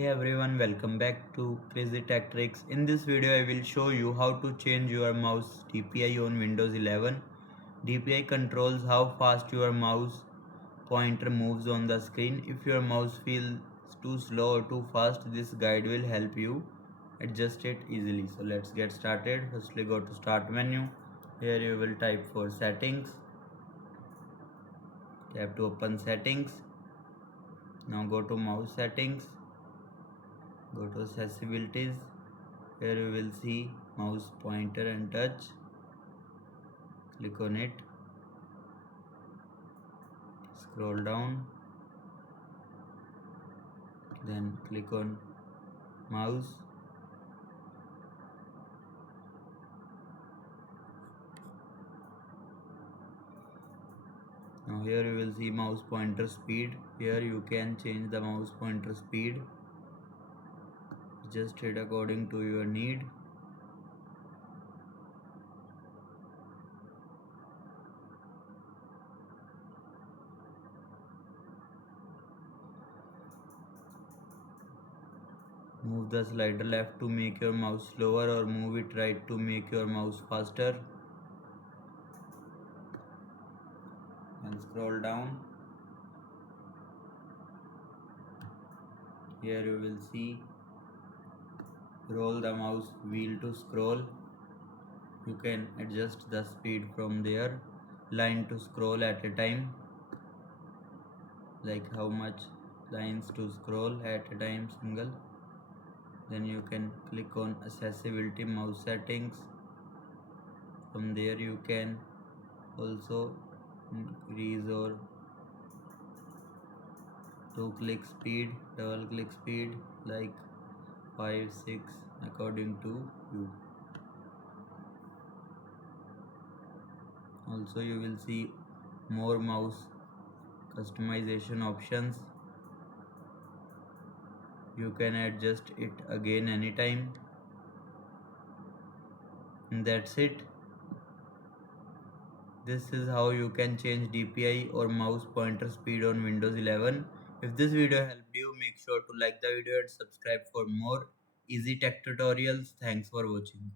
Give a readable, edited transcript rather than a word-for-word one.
Hey everyone, welcome back to Crazy Tech Tricks. In this video, I will show you how to change your mouse DPI on Windows 11. DPI controls how fast your mouse pointer moves on the screen. If your mouse feels too slow or too fast, this guide will help you adjust it easily. So let's get started. Firstly, go to Start menu. Here you will type for Settings. Tap to open Settings. Now go to Mouse Settings. Go to Accessibilities. Here you will see mouse pointer and touch. Click on it. Scroll down. Then click on mouse. Now here you will see mouse pointer speed. Here you can change the mouse pointer speed. Adjust it according to your need. Move the slider left to make your mouse slower or move it right to make your mouse faster. And scroll down. Here you will see roll the mouse wheel to scroll. You can adjust the speed from there. Line to scroll at a time, like how much lines to scroll at a time, single. Then you can click on accessibility mouse settings. From there you can also increase or two click speed, double click speed, like 5, 6 according to you. Also you will see more mouse customization options. You can adjust it again anytime. And that's it. This is how you can change DPI or mouse pointer speed on Windows 11. If this video helped you, make sure to like the video and subscribe for more easy tech tutorials. Thanks for watching.